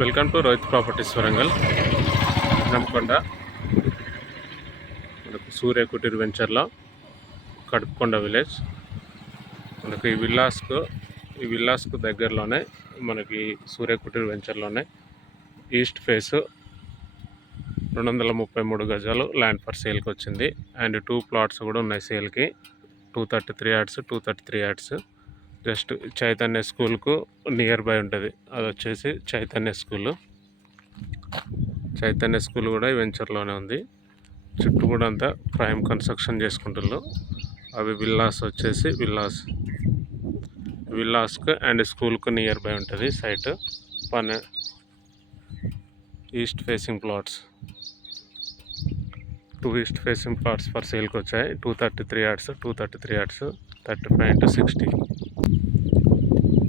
Welcome to Rohit properties Warangal నమ్మకొండ. మనకు సూర్య కుటీర్ వెంచర్లో కడుపుకొండ విలేజ్. మనకు ఈ విల్లాస్కు దగ్గరలోనే మనకి సూర్య కుటీర్ వెంచర్లోనే ఈస్ట్ ఫేస్ 233 గజాలు ల్యాండ్ ఫర్ సేల్కి వచ్చింది. అండ్ 2 ప్లాట్స్ కూడా ఉన్నాయి సేల్కి. 233 యార్డ్స్. జస్ట్ చైతన్య స్కూల్కు నియర్ బై ఉంటుంది. అది వచ్చేసి చైతన్య స్కూల్ కూడా ఈ వెంచర్లోనే ఉంది. చుట్టూ కూడా అంతా ప్రైమ్ కన్స్ట్రక్షన్ చేసుకుంటున్నారు. అవి విల్లాస్కు అండ్ స్కూల్కు నియర్ బై ఉంటుంది site. East facing plots 2 east facing plots for సేల్కి వచ్చాయి. 233 యార్డ్స్ 35x60.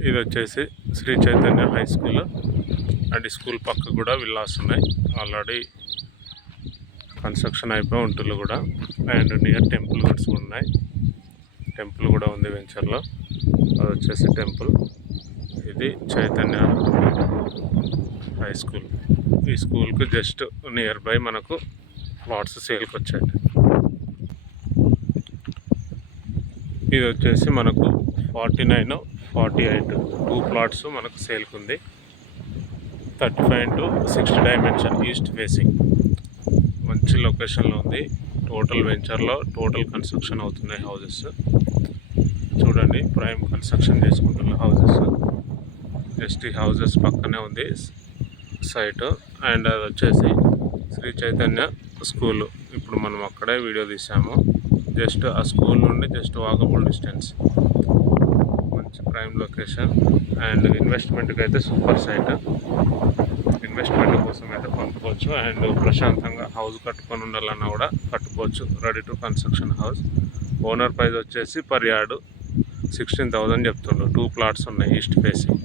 ఇది వచ్చేసి Shri Chaitanya high school. And school పక్క కూడా విల్లాస్ ఉన్నాయి. ఆల్రెడీ కన్స్ట్రక్షన్ అయిపోయి ఉంటులు కూడా. అండ్ నియర్ టెంపుల్ కూడా ఉన్నాయి. టెంపుల్ కూడా ఉంది వెంచర్లో. అది వచ్చేసి టెంపుల్. ఇది చైతన్య హై స్కూల్. ఈ స్కూల్కి జస్ట్ నియర్ బై మనకు ప్లాట్స్ సేల్కి వచ్చాయి. ఇది వచ్చేసి మనకు 49, 48 2 ప్లాట్స్ మనకు సేల్కి ఉంది. 35x60 dimension east facing. మంచి లొకేషన్లో ఉంది. టోటల్ వెంచర్లో కన్స్ట్రక్షన్ అవుతున్నాయి హౌజెస్. చూడండి, ప్రైమ్ కన్స్ట్రక్షన్ చేసుకుంటున్న హౌజెస్. జస్ట్ ఈ హౌజెస్ పక్కనే ఉంది సైట్. అండ్ అది వచ్చేసి శ్రీ చైతన్య స్కూల్. ఇప్పుడు మనం అక్కడే వీడియో తీసాము. జస్ట్ ఆ స్కూల్ నుండి జస్ట్ వాకబుల్ డిస్టెన్స్. మంచి ప్రైమ్ లొకేషన్. అండ్ ఇన్వెస్ట్మెంట్కి అయితే సూపర్ సైట్. ఇన్వెస్ట్మెంట్ కోసం అయితే కొనుక్కోవచ్చు. అండ్ ప్రశాంతంగా హౌస్ కట్టుకొని ఉండాలన్నా కూడా కట్టుకోవచ్చు. Ready to construction house. Owner price వచ్చేసి పర్ యార్డు 16,000 చెప్తుండ్రు. 2 ప్లాట్స్ ఉన్నాయి ఈస్ట్ ఫేసింగ్.